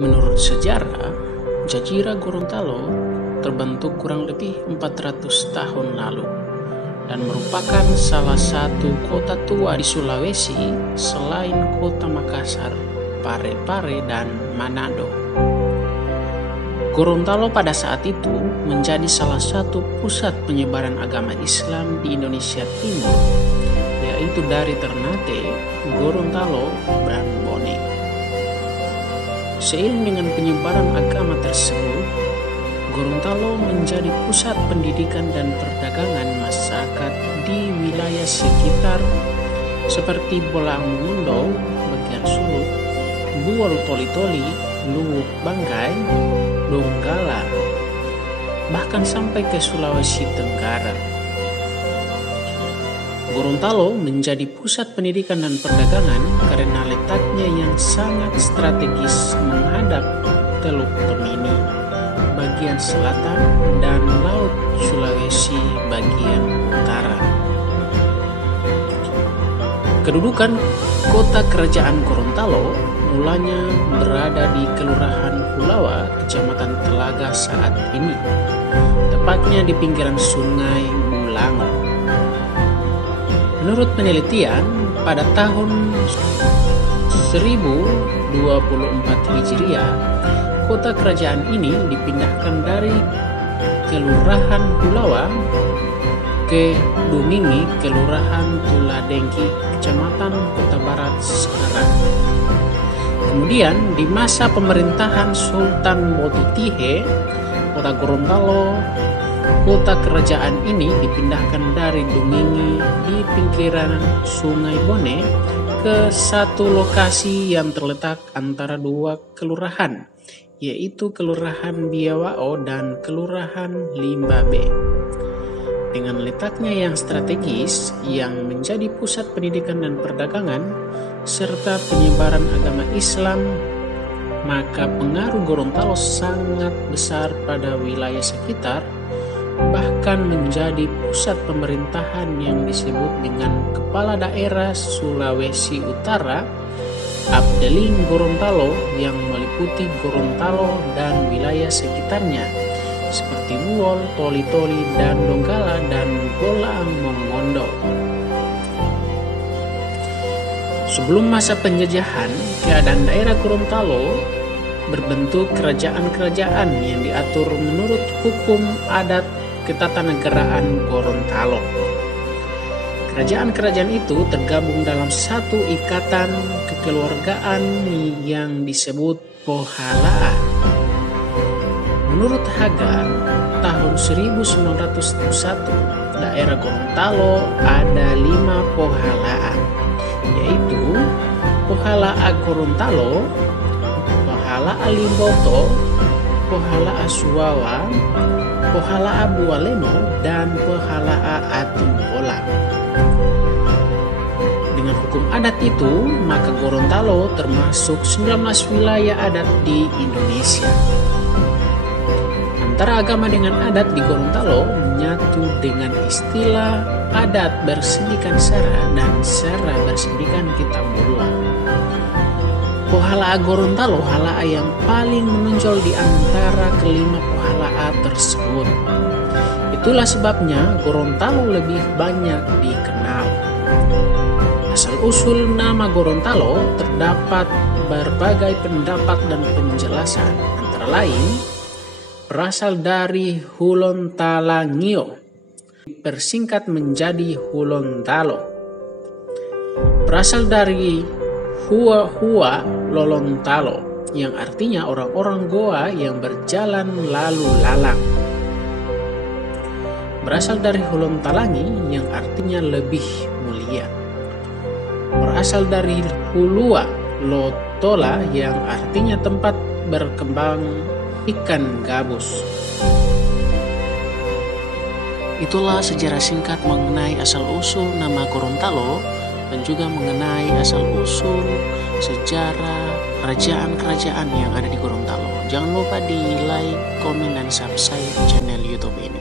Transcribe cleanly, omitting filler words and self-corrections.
Menurut sejarah, Jazirah Gorontalo terbentuk kurang lebih 400 tahun lalu dan merupakan salah satu kota tua di Sulawesi selain kota Makassar, Parepare, dan Manado. Gorontalo pada saat itu menjadi salah satu pusat penyebaran agama Islam di Indonesia Timur, yaitu dari Ternate, Gorontalo, dan Bone. Seiring dengan penyebaran agama tersebut, Gorontalo menjadi pusat pendidikan dan perdagangan masyarakat di wilayah sekitar seperti Bolaang-Mongondo, bagian Sulut, Buol Toli-Toli, Luwuk Banggai, Donggala, bahkan sampai ke Sulawesi Tenggara. Gorontalo menjadi pusat pendidikan dan perdagangan karena letaknya yang sangat strategis menghadap Teluk Tomini bagian selatan dan Laut Sulawesi bagian utara. Kedudukan kota kerajaan Gorontalo mulanya berada di Kelurahan Hulawa, Kecamatan Telaga saat ini, tepatnya di pinggiran Sungai Bulango. Menurut penelitian, pada tahun 1024 Hijriah, kota kerajaan ini dipindahkan dari Kelurahan Hulawa ke Dumingi, Kelurahan Tuladengki, Kecamatan Kota Barat sekarang. Kemudian di masa pemerintahan Sultan Botutihe, kota Gorontalo, kota kerajaan ini dipindahkan dari Dumingi di pinggiran Sungai Bone ke satu lokasi yang terletak antara dua kelurahan, yaitu Kelurahan Biawao dan Kelurahan Limbabe. Dengan letaknya yang strategis yang menjadi pusat pendidikan dan perdagangan serta penyebaran agama Islam, maka pengaruh Gorontalo sangat besar pada wilayah sekitar, bahkan menjadi pusat pemerintahan yang disebut dengan Kepala Daerah Sulawesi Utara, Abdeling Gorontalo, yang meliputi Gorontalo dan wilayah sekitarnya seperti Buol, Toli-Toli, dan Donggala, dan Bolaang-Mongondo. Sebelum masa penjajahan, keadaan daerah Gorontalo berbentuk kerajaan-kerajaan yang diatur menurut hukum adat ketatanegaraan Gorontalo. Kerajaan-kerajaan itu tergabung dalam satu ikatan kekeluargaan yang disebut Pohalaan. Menurut Haga, tahun 1901, daerah Gorontalo ada 5 Pohalaan, yaitu Pohalaa Gorontalo, Pohalaa Limboto, Pohalaa Suwawa, Pohalaa Bualeno, dan Pohalaa Atumbola. Dengan hukum adat itu, maka Gorontalo termasuk 19 wilayah adat di Indonesia. Antara agama dengan adat di Gorontalo menyatu dengan istilah adat bersendikan Sara dan Sara bersendikan Kitabullah. Pohalaa Gorontalo halaa yang paling menonjol di antara kelima pohalaa tersebut. Itulah sebabnya Gorontalo lebih banyak dikenal. Asal-usul nama Gorontalo terdapat berbagai pendapat dan penjelasan, antara lain berasal dari Hulontalangio, persingkat menjadi Hulontalo. Berasal dari Hua-Hua Lolontalo, yang artinya orang-orang Goa yang berjalan lalu lalang. Berasal dari Hulontalangi, yang artinya lebih mulia. Berasal dari Hulua Lotola, yang artinya tempat berkembang ikan gabus. Itulah sejarah singkat mengenai asal-usul nama Gorontalo dan juga mengenai asal-usul sejarah kerajaan-kerajaan yang ada di Gorontalo. Jangan lupa di like, komen, dan subscribe channel YouTube ini.